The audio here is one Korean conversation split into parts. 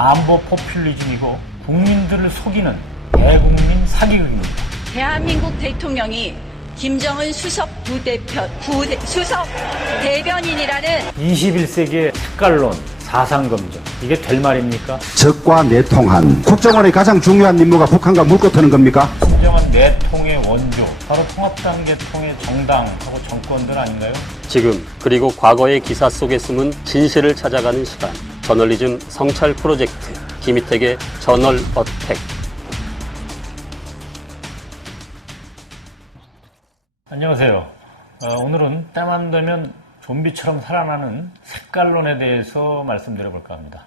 안보 포퓰리즘이고 국민들을 속이는 대국민 사기극입니다. 대한민국 대통령이 김정은 수석 대변인이라는 21세기의 색깔론, 사상검증, 이게 될 말입니까? 적과 내통한 국정원의 가장 중요한 임무가 북한과 물고 트는 겁니까? 진정한 내통의 원조, 바로 통합당 계통의 정당하고 정권들 아닌가요? 지금 그리고 과거의 기사 속에 숨은 진실을 찾아가는 시간, 저널리즘 성찰 프로젝트 김희택의 저널 어택. 안녕하세요. 오늘은 때만 되면 좀비처럼 살아나는 색깔론에 대해서 말씀드려볼까 합니다.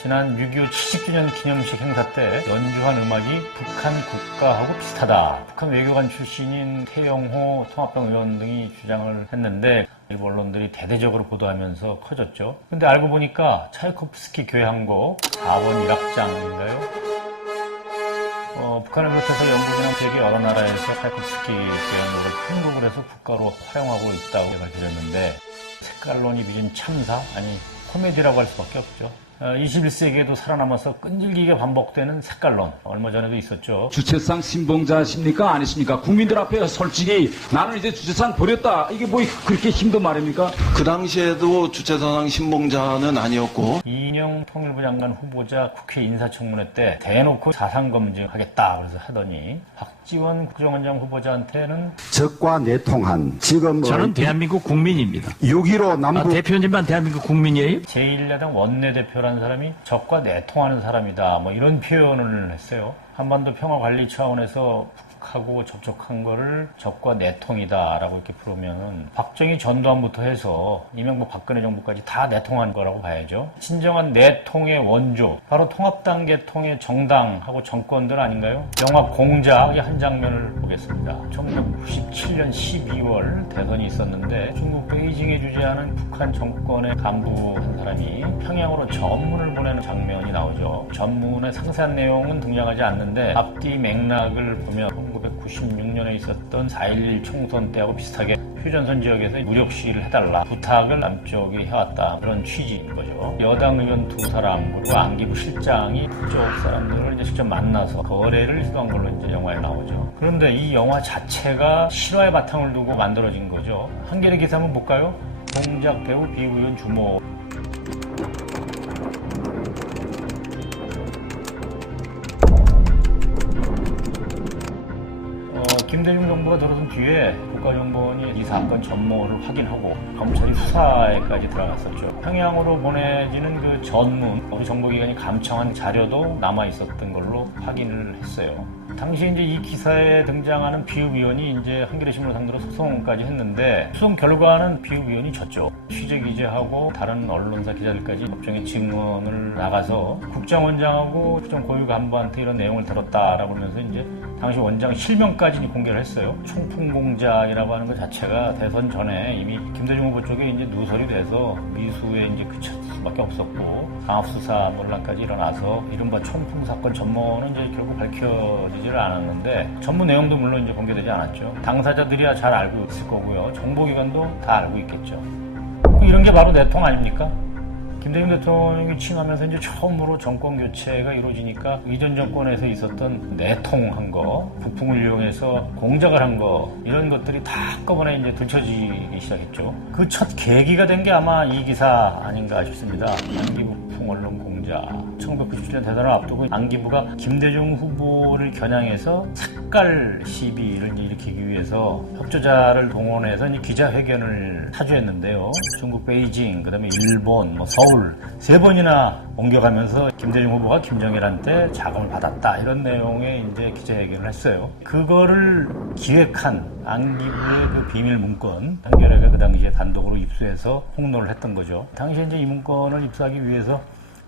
지난 6.25 70주년 기념식 행사 때 연주한 음악이 북한 국가하고 비슷하다. 북한 외교관 출신인 태영호 통합당 의원 등이 주장을 했는데 일부 언론들이 대대적으로 보도하면서 커졌죠. 근데 알고 보니까 차이코프스키 교향곡 4번 1악장인가요? 북한을 비롯해서 영국이나 세계 여러 나라에서 차이코프스키 교향곡을 편곡을 해서 국가로 활용하고 있다고 밝혀졌는데 색깔론이 빚은 참사? 아니 코미디라고 할 수밖에 없죠. 21세기에도 살아남아서 끈질기게 반복되는 색깔론, 얼마 전에도 있었죠. 주체상 신봉자십니까? 아니십니까? 국민들 앞에 솔직히 나는 이제 주체상 버렸다. 이게 뭐 그렇게 힘든 말입니까? 그 당시에도 주체사상 신봉자는 아니었고 이인영 통일부 장관 후보자 국회 인사청문회 때 대놓고 사상검증하겠다 그래서 하더니 박지원 국정원장 후보자한테는 적과 내통한 지금 저는 대한민국 국민입니다. 6.15 남북 대표님만 대한민국 국민이에요? 제1야당 원내대표라는 사람이 적과 내통하는 사람이다. 뭐 이런 표현을 했어요. 한반도 평화관리 차원에서 북하고 접촉한 거를 적과 내통이다라고 이렇게 부르면 박정희 전두환부터 해서 이명박 박근혜 정부까지 다 내통한 거라고 봐야죠. 진정한 내통의 원조, 바로 통합당 계통의 정당하고 정권들 아닌가요? 영화 공작의 한 장면을 보겠습니다. 1997년 12월 대선이 있었는데 중국 베이징에 주재하는 북한 정권의 간부 한 사람이 평양으로 전문을 보내는 장면이 나오죠. 전문의 상세한 내용은 등장하지 않는데 앞뒤 맥락을 보면 1996년에 있었던 4.11 총선 때하고 비슷하게 휴전선 지역에서 무력 시위를 해달라 부탁을 남쪽이 해왔다, 그런 취지인 거죠. 여당 의원 두 사람 그리고 안기부 실장이 그쪽 사람들을 이제 직접 만나서 거래를 시도한 걸로 이제 영화에 나오죠. 그런데 이 영화 자체가 실화의 바탕을 두고 만들어진 거죠. 한겨레 기사 한번 볼까요? 공작 배우 비의원 주모. 김대중 정부가 들어선 뒤에 국가정보원이 이 사건 전모를 확인하고 검찰이 수사에까지 들어갔었죠. 평양으로 보내지는 그 전문, 우리 정보기관이 감청한 자료도 남아 있었던 걸로 확인을 했어요. 당시 이제 이 기사에 등장하는 비의원이 이제 한겨레신문을 상대로 소송까지 했는데 소송 결과는 비의원이 졌죠. 취재기자하고 다른 언론사 기자들까지 법정에 증언을 나가서 국정원장하고 국정고위간부한테 이런 내용을 들었다라고 하면서 이제 당시 원장 실명까지 공개를 했어요. 총풍공작이라고 하는 것 자체가 대선 전에 이미 김대중 후보 쪽에 이제 누설이 돼서 미수에 이제 그칠 수밖에 없었고 강압수사 논란까지 일어나서 이른바 총풍사건 전모는 이제 결국 밝혀지지를 않았는데 전부 내용도 물론 이제 공개되지 않았죠. 당사자들이야 잘 알고 있을 거고요. 정보기관도 다 알고 있겠죠. 이런 게 바로 내통 아닙니까? 김대중 대통령이 취임하면서 이제 처음으로 정권 교체가 이루어지니까 이전 정권에서 있었던 내통한 거, 북풍을 이용해서 공작을 한 거, 이런 것들이 다 한꺼번에 이제 들춰지기 시작했죠. 그 첫 계기가 된 게 아마 이 기사 아닌가 싶습니다. 안기부 북풍 언론 공작. 1997년 대선을 앞두고 안기부가 김대중 후보를 겨냥해서 색깔 시비를 일으키기 위해서 협조자를 동원해서 이제 기자회견을 사주했는데요. 중국 베이징, 그다음에 일본, 서울 세 번이나 옮겨가면서 김대중 후보가 김정일한테 자금을 받았다, 이런 내용의 이제 기자회견을 했어요. 그거를 기획한 안기부의 그 비밀 문건, 한겨레가 그 당시에 단독으로 입수해서 폭로를 했던 거죠. 당시에 이제 이 문건을 입수하기 위해서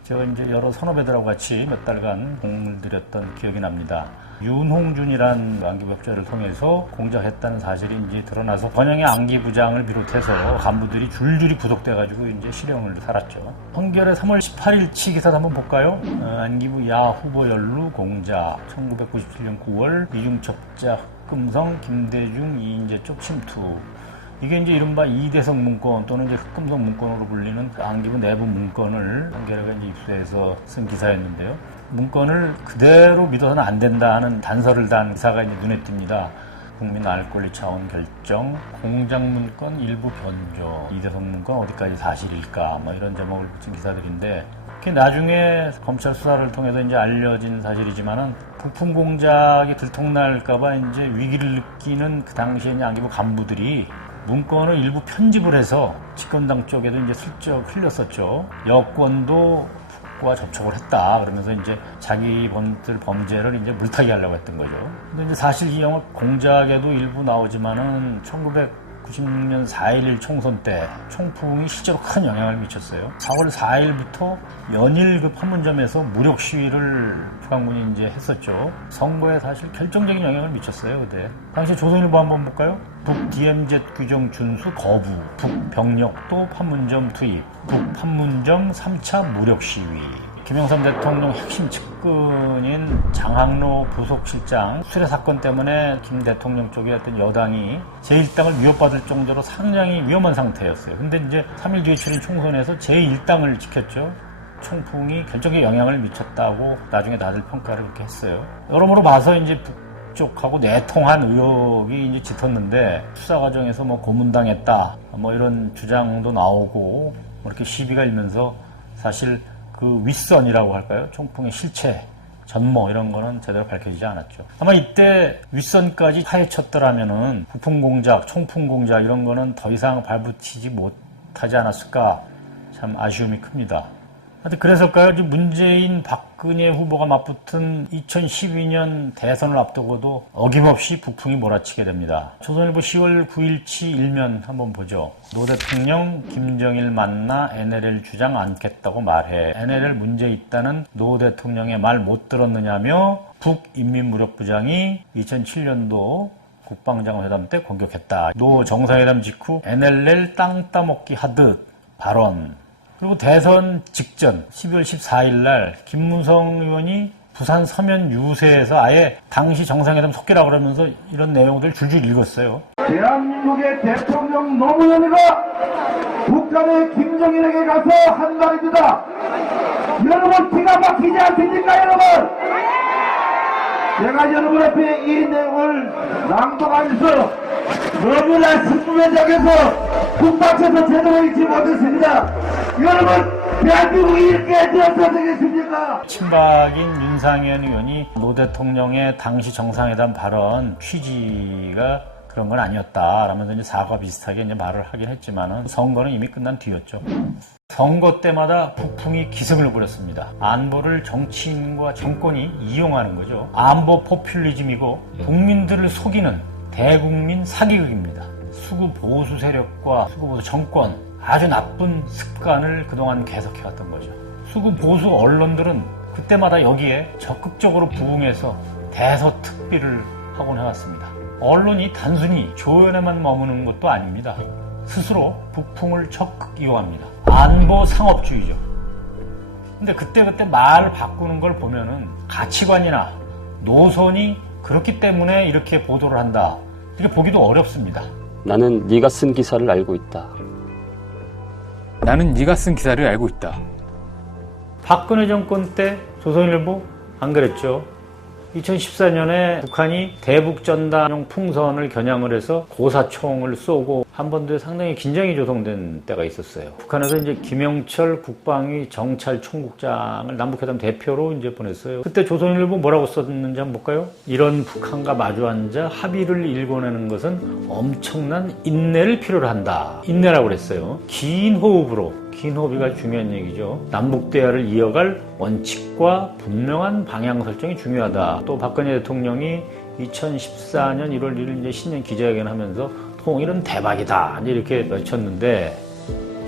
제가 이제 여러 선후배들하고 같이 몇 달간 공을 들였던 기억이 납니다. 윤홍준이란 안기부 협조를 통해서 공작했다는 사실이 이제 드러나서 번영의 안기부장을 비롯해서 간부들이 줄줄이 구속돼가지고 이제 실형을 살았죠. 한겨레 3월 18일치 기사도 한번 볼까요? 안기부 야 후보 연루 공작, 1997년 9월 이중첩자 흑금성 김대중 이인재 쪽 침투. 이게 이제 이른바 이대성 문건 또는 이제 흑금성 문건으로 불리는 안기부 내부 문건을 한겨레가 이제 입수해서 쓴 기사였는데요. 문건을 그대로 믿어서는 안 된다 하는 단서를 단 기사가 이제 눈에 띕니다. 국민 알 권리 차원 결정, 공장 문건 일부 변조, 이대성 문건 어디까지 사실일까, 뭐 이런 제목을 붙인 기사들인데, 나중에 검찰 수사를 통해서 이제 알려진 사실이지만은 부품 공작이 들통날까봐 이제 위기를 느끼는 그 당시에 이제 안기부 간부들이 문건을 일부 편집을 해서 집권당 쪽에도 이제 슬쩍 흘렸었죠. 여권도 북과 접촉을 했다. 그러면서 이제 자기 범죄를 이제 물타기 하려고 했던 거죠. 근데 이제 사실 이 영화 공작에도 일부 나오지만은 1996년 4.11 총선 때 총풍이 실제로 큰 영향을 미쳤어요. 4월 4일부터 연일 그 판문점에서 무력 시위를 북한군이 이제 했었죠. 선거에 사실 결정적인 영향을 미쳤어요, 그때. 당시 조선일보 한번 볼까요? 북 DMZ 규정 준수 거부, 북 병력 또 판문점 투입, 북 판문점 3차 무력 시위. 김영삼 대통령 핵심 측근인 장학로 부속실장 수뢰 사건 때문에 김 대통령 쪽에 어떤 여당이 제1당을 위협받을 정도로 상당히 위험한 상태였어요. 근데 이제 3일 뒤에 치른 총선에서 제1당을 지켰죠. 총풍이 결정적인 영향을 미쳤다고 나중에 다들 평가를 그렇게 했어요. 여러모로 봐서 이제 북쪽하고 내통한 의혹이 이제 짙었는데 수사 과정에서 뭐 고문당했다 뭐 이런 주장도 나오고 뭐 이렇게 시비가 일면서 사실 그 윗선이라고 할까요? 총풍의 실체, 전모 이런 거는 제대로 밝혀지지 않았죠. 아마 이때 윗선까지 파헤쳤더라면은 부품 공작, 총풍 공작 이런 거는 더 이상 발붙이지 못하지 않았을까 참 아쉬움이 큽니다. 하여튼 그래서일까요? 문재인, 박근혜 후보가 맞붙은 2012년 대선을 앞두고도 어김없이 북풍이 몰아치게 됩니다. 조선일보 10월 9일치 일면 한번 보죠. 노 대통령 김정일 만나 NLL 주장 않겠다고 말해. NLL 문제 있다는 노 대통령의 말 못 들었느냐며 북인민무력부장이 2007년도 국방장관회담 때 공격했다. 노 정상회담 직후 NLL 땅 따먹기 하듯 발언. 그리고 대선 직전 12월 14일 날 김무성 의원이 부산 서면 유세에서 아예 당시 정상회담 속기라고 그러면서 이런 내용들 줄줄 읽었어요. 대한민국의 대통령 노무현이가 북한의 김정일에게 가서 한 말입니다. 여러분 기가 막히지 않습니까 여러분? 제가 여러분 앞에 이 내용을 낭독하면서 너무나 승부면적에서 북박에서 제대로 읽지 못했습니다. 여러분 대한민국이 이렇게 되어서 되겠습니까? 친박인 윤상현 의원이 노 대통령의 당시 정상회담 발언 취지가 그런 건 아니었다 라면서 이제 사과 비슷하게 이제 말을 하긴 했지만은 선거는 이미 끝난 뒤였죠. 선거 때마다 북풍이 기승을 부렸습니다. 안보를 정치인과 정권이 이용하는 거죠. 안보 포퓰리즘이고 국민들을 속이는 대국민 사기극입니다. 수구 보수 세력과 수구 보수 정권 아주 나쁜 습관을 그동안 계속해왔던 거죠. 수구 보수 언론들은 그때마다 여기에 적극적으로 부응해서 대서특비를 하곤 해왔습니다. 언론이 단순히 조연에만 머무는 것도 아닙니다. 스스로 북풍을 적극 이용합니다. 안보 상업주의죠. 근데 그때그때 말을 바꾸는 걸 보면은 가치관이나 노선이 그렇기 때문에 이렇게 보도를 한다. 이렇게 보기도 어렵습니다. 나는 네가 쓴 기사를 알고 있다. 나는 네가 쓴 기사를 알고 있다. 박근혜 정권 때 조선일보 안 그랬죠. 2014년에 북한이 대북전단용 풍선을 겨냥을 해서 고사총을 쏘고 한반도에 상당히 긴장이 조성된 때가 있었어요. 북한에서 이제 김영철 국방위 정찰총국장을 남북회담 대표로 이제 보냈어요. 그때 조선일보 뭐라고 썼는지 한번 볼까요? 이런 북한과 마주 앉아 합의를 일궈내는 것은 엄청난 인내를 필요로 한다. 인내라고 그랬어요. 긴 호흡으로. 긴 호흡이가 중요한 얘기죠. 남북 대화를 이어갈 원칙과 분명한 방향 설정이 중요하다. 또 박근혜 대통령이 2014년 1월 1일 이제 신년 기자회견 하면서 통일은 대박이다. 이렇게 외쳤는데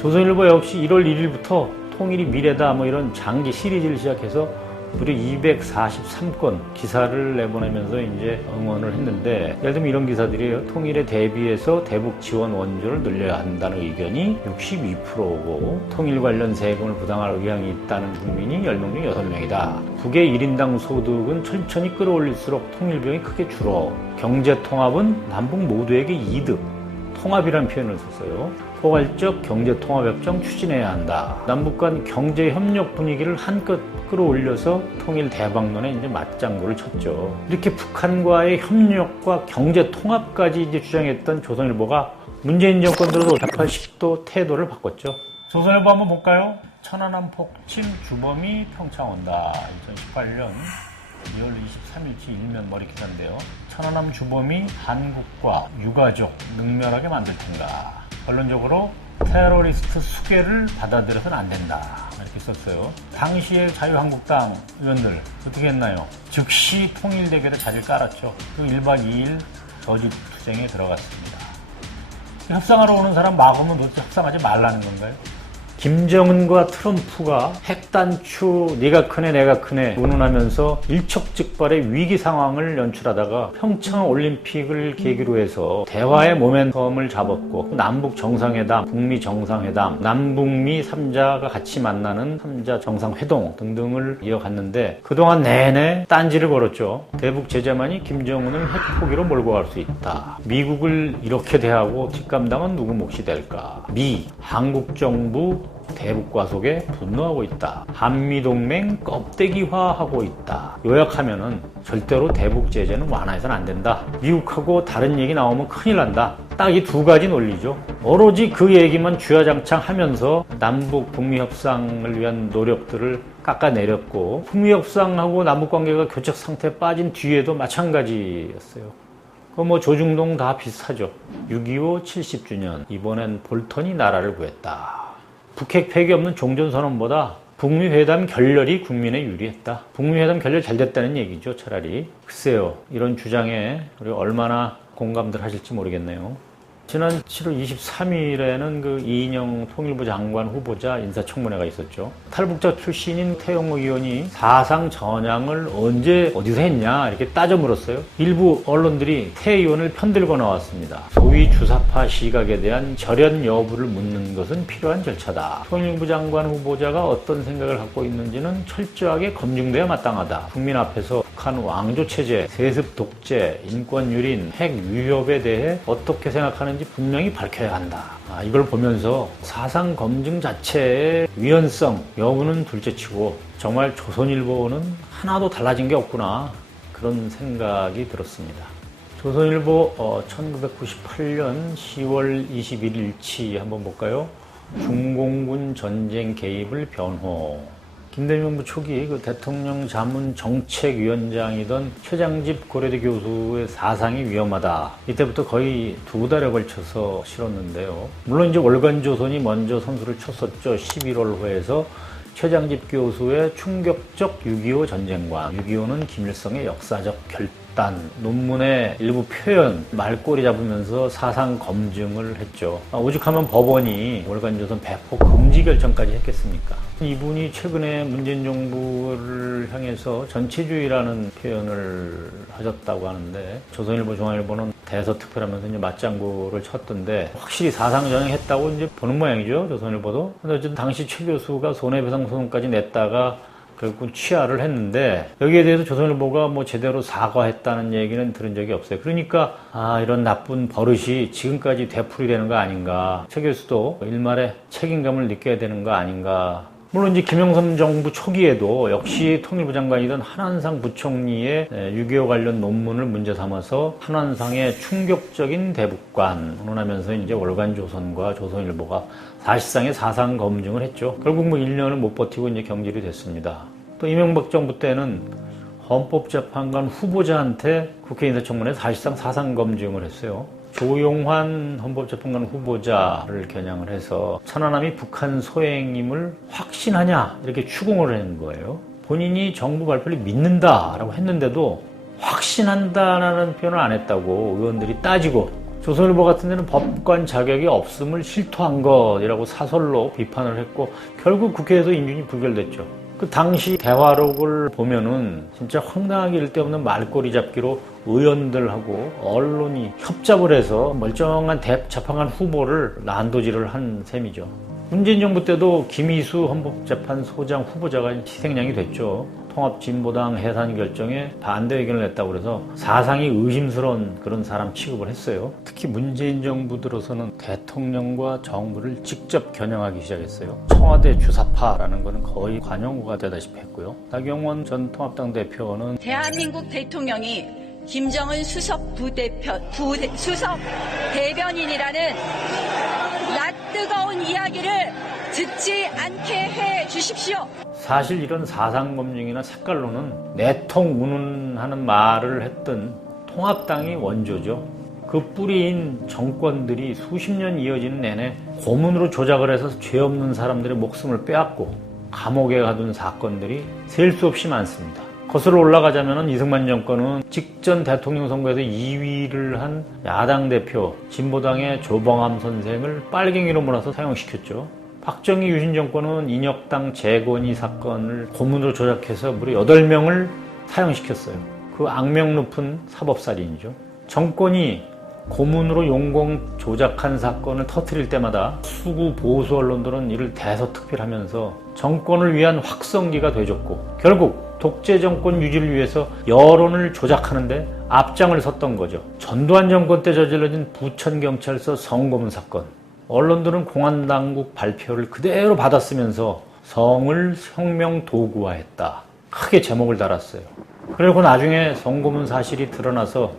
조선일보 역시 1월 1일부터 통일이 미래다. 뭐 이런 장기 시리즈를 시작해서 무려 243건 기사를 내보내면서 이제 응원을 했는데 예를 들면 이런 기사들이에요. 통일에 대비해서 대북 지원 원조를 늘려야 한다는 의견이 62%고 통일 관련 세금을 부담할 의향이 있다는 국민이 10명 중 6명이다. 북의 1인당 소득은 천천히 끌어올릴수록 통일 비용이 크게 줄어. 경제 통합은 남북 모두에게 이득. 통합이라는 표현을 썼어요. 포괄적 경제통합협정 추진해야 한다. 남북 간 경제협력 분위기를 한껏 끌어올려서 통일 대박론에 이제 맞장구를 쳤죠. 이렇게 북한과의 협력과 경제통합까지 이제 주장했던 조선일보가 문재인 정권 들어서 180도 태도를 바꿨죠. 조선일보 한번 볼까요? 천안함 폭침 주범이 평창 온다. 2018년 2월 23일치 일면 머리 기사인데요. 천안함 주범이 한국과 유가족 능멸하게 만들 텐가. 결론적으로 테러리스트 수괴를 받아들여서는 안 된다. 이렇게 썼어요. 당시에 자유한국당 의원들 어떻게 했나요? 즉시 통일대결에 자리를 깔았죠. 그 1박 2일 거짓 투쟁에 들어갔습니다. 협상하러 오는 사람 막으면 도대체 협상하지 말라는 건가요? 김정은과 트럼프가 핵단추 네가 크네 내가 크네 운운하면서 일촉즉발의 위기 상황을 연출하다가 평창 올림픽을 계기로 해서 대화의 모멘텀을 잡았고 남북 정상회담, 북미 정상회담, 남북미 3자가 같이 만나는 3자 정상회동 등등을 이어갔는데 그동안 내내 딴지를 걸었죠. 대북 제재만이 김정은을 핵포기로 몰고 갈 수 있다. 미국을 이렇게 대하고 뒷감당은 누구 몫이 될까? 한국 정부 대북 과속에 분노하고 있다. 한미동맹 껍데기화하고 있다. 요약하면은 절대로 대북 제재는 완화해서는 안 된다. 미국하고 다른 얘기 나오면 큰일 난다. 딱 이 두 가지 논리죠. 오로지 그 얘기만 주야장창하면서 남북 북미 협상을 위한 노력들을 깎아내렸고 북미 협상하고 남북 관계가 교착 상태에 빠진 뒤에도 마찬가지였어요. 조중동 다 비슷하죠. 6.25 70주년 이번엔 볼턴이 나라를 구했다. 북핵 폐기 없는 종전선언보다 북미 회담 결렬이 국민에 유리했다. 북미 회담 결렬 잘 됐다는 얘기죠, 차라리. 글쎄요, 이런 주장에 우리 얼마나 공감들 하실지 모르겠네요. 지난 7월 23일에는 그 이인영 통일부 장관 후보자 인사청문회가 있었죠. 탈북자 출신인 태영호 의원이 사상 전향을 언제 어디서 했냐 이렇게 따져 물었어요. 일부 언론들이 태 의원을 편들고 나왔습니다. 소위 주사파 시각에 대한 절연 여부를 묻는 것은 필요한 절차다. 통일부 장관 후보자가 어떤 생각을 갖고 있는지는 철저하게 검증돼야 마땅하다. 국민 앞에서 북한 왕조 체제, 세습 독재, 인권 유린, 핵 위협에 대해 어떻게 생각하는지 분명히 밝혀야 한다. 이걸 보면서 사상 검증 자체의 위헌성 여부는 둘째치고 정말 조선일보는 하나도 달라진 게 없구나 그런 생각이 들었습니다. 조선일보 1998년 10월 21일치 한번 볼까요? 중공군 전쟁 개입을 변호. 김대중 정부 초기 그 대통령 자문 정책위원장이던 최장집 고려대 교수의 사상이 위험하다. 이때부터 거의 2달에 걸쳐서 실었는데요. 물론 이제 월간조선이 먼저 선수를 쳤었죠. 11월호에서 최장집 교수의 충격적 6.25 전쟁관. 6.25는 김일성의 역사적 결단. 논문의 일부 표현, 말꼬리 잡으면서 사상 검증을 했죠. 오죽하면 법원이 월간조선 배포 금지 결정까지 했겠습니까? 이분이 최근에 문재인 정부를 향해서 전체주의라는 표현을 하셨다고 하는데 조선일보, 중앙일보는 대서특필하면서 이제 맞장구를 쳤던데 확실히 사상 전향했다고 이제 보는 모양이죠. 조선일보도. 근데 어쨌든 당시 최 교수가 손해배상 소송까지 냈다가 결국은 취하를 했는데 여기에 대해서 조선일보가 제대로 사과했다는 얘기는 들은 적이 없어요. 그러니까 이런 나쁜 버릇이 지금까지 되풀이되는 거 아닌가. 최 교수도 일말의 책임감을 느껴야 되는 거 아닌가. 물론 이제 김영삼 정부 초기에도 역시 통일부 장관이던 한환상 부총리의 6.25 관련 논문을 문제 삼아서 한환상의 충격적인 대북관 논하면서 이제 월간조선과 조선일보가 사실상의 사상 검증을 했죠. 결국 1년을 못 버티고 이제 경질이 됐습니다. 또 이명박 정부 때는 헌법재판관 후보자한테 국회 인사청문회 사실상 사상 검증을 했어요. 조용환 헌법재판관 후보자를 겨냥을 해서 천안함이 북한 소행임을 확신하냐 이렇게 추궁을 하는 거예요. 본인이 정부 발표를 믿는다라고 했는데도 확신한다라는 표현을 안 했다고 의원들이 따지고 조선일보 같은 데는 법관 자격이 없음을 실토한 것이라고 사설로 비판을 했고 결국 국회에서 인준이 불결됐죠. 그 당시 대화록을 보면은 진짜 황당하기 일데없는 말꼬리 잡기로 의원들하고 언론이 협잡을 해서 멀쩡한 재판관 후보를 난도질을 한 셈이죠. 문재인 정부 때도 김희수 헌법재판소장 후보자가 희생양이 됐죠. 통합진보당 해산 결정에 반대 의견을 냈다고 그래서 사상이 의심스러운 그런 사람 취급을 했어요. 특히 문재인 정부 들어서는 대통령과 정부를 직접 겨냥하기 시작했어요. 청와대 주사파라는 거는 거의 관용구가 되다시피 했고요. 나경원 전 통합당 대표는 대한민국 대통령이 김정은 수석 대변인이라는 낯뜨거운 이야기를 듣지 않게 해 주십시오. 사실 이런 사상검증이나 색깔론은 내통 운운하는 말을 했던 통합당이 원조죠. 그 뿌리인 정권들이 수십 년 이어지는 내내 고문으로 조작을 해서 죄 없는 사람들의 목숨을 빼앗고 감옥에 가둔 사건들이 셀 수 없이 많습니다. 거슬러 올라가자면 이승만 정권은 직전 대통령 선거에서 2위를 한 야당 대표 진보당의 조봉암 선생을 빨갱이로 몰아서 사형시켰죠. 박정희 유신 정권은 인혁당 재건이 사건을 고문으로 조작해서 무려 8명을 사형시켰어요. 그 악명 높은 사법살인이죠. 정권이 고문으로 용공 조작한 사건을 터뜨릴 때마다 수구 보수 언론들은 이를 대서특필하면서 정권을 위한 확성기가 되줬고 결국 독재 정권 유지를 위해서 여론을 조작하는데 앞장을 섰던 거죠. 전두환 정권 때 저질러진 부천경찰서 성고문 사건. 언론들은 공안당국 발표를 그대로 받았으면서 성을 혁명 도구화했다. 크게 제목을 달았어요. 그리고 나중에 성고문 사실이 드러나서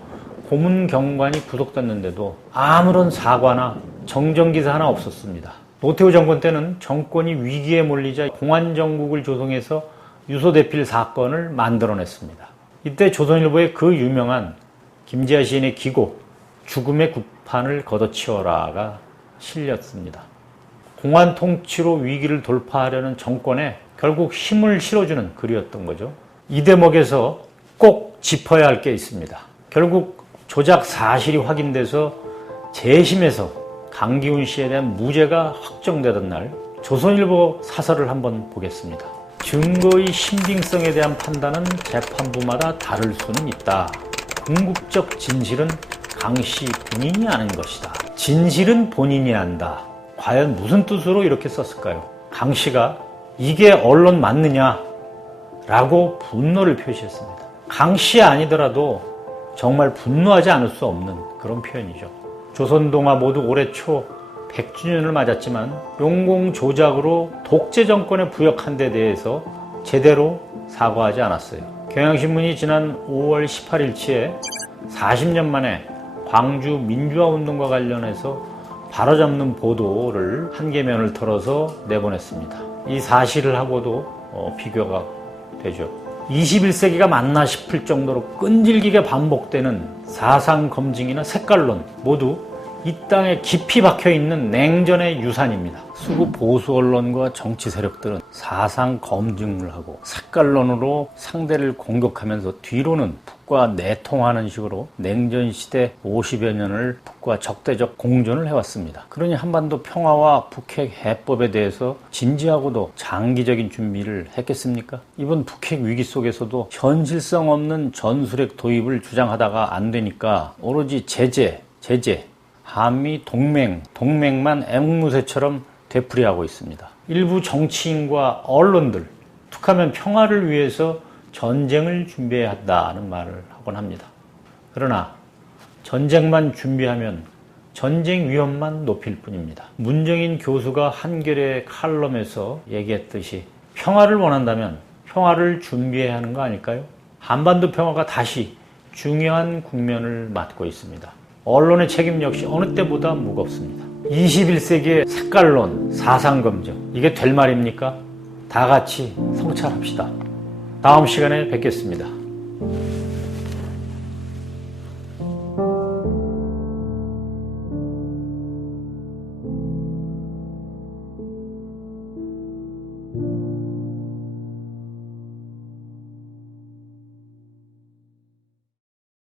고문 경관이 구속됐는데도 아무런 사과나 정정기사 하나 없었습니다. 노태우 정권 때는 정권이 위기에 몰리자 공안정국을 조성해서 유서대필 사건을 만들어냈습니다. 이때 조선일보의 그 유명한 김지아 시인의 기고 죽음의 구판을 걷어치워라가 실렸습니다. 공안 통치로 위기를 돌파하려는 정권에 결국 힘을 실어주는 글이었던 거죠. 이 대목에서 꼭 짚어야 할 게 있습니다. 결국 조작 사실이 확인돼서 재심에서 강기훈 씨에 대한 무죄가 확정되던 날 조선일보 사설을 한번 보겠습니다. 증거의 신빙성에 대한 판단은 재판부마다 다를 수는 있다. 궁극적 진실은 강씨 본인이 아는 것이다. 진실은 본인이 안다. 과연 무슨 뜻으로 이렇게 썼을까요? 강씨가 이게 언론 맞느냐? 라고 분노를 표시했습니다. 강씨 아니더라도 정말 분노하지 않을 수 없는 그런 표현이죠. 조선동화 모두 올해 초 100주년을 맞았지만 용공 조작으로 독재 정권에 부역한 데 대해서 제대로 사과하지 않았어요. 경향신문이 지난 5월 18일치에 40년 만에 광주 민주화운동과 관련해서 바로잡는 보도를 한 개면을 털어서 내보냈습니다. 이 사실을 하고도 비교가 되죠. 21세기가 맞나 싶을 정도로 끈질기게 반복되는 사상검증이나 색깔론 모두 이 땅에 깊이 박혀있는 냉전의 유산입니다. 수구 보수 언론과 정치 세력들은 사상 검증을 하고 색깔론으로 상대를 공격하면서 뒤로는 북과 내통하는 식으로 냉전시대 50여 년을 북과 적대적 공존을 해왔습니다. 그러니 한반도 평화와 북핵 해법에 대해서 진지하고도 장기적인 준비를 했겠습니까? 이번 북핵 위기 속에서도 현실성 없는 전술핵 도입을 주장하다가 안 되니까 오로지 제재, 한미 동맹만 애묵무새처럼 되풀이하고 있습니다. 일부 정치인과 언론들, 툭하면 평화를 위해서 전쟁을 준비해야 한다는 말을 하곤 합니다. 그러나 전쟁만 준비하면 전쟁 위험만 높일 뿐입니다. 문정인 교수가 한겨레 칼럼에서 얘기했듯이 평화를 원한다면 평화를 준비해야 하는 거 아닐까요? 한반도 평화가 다시 중요한 국면을 맞고 있습니다. 언론의 책임 역시 어느 때보다 무겁습니다. 21세기의 색깔론, 사상검증, 이게 될 말입니까? 다 같이 성찰합시다. 다음 시간에 뵙겠습니다.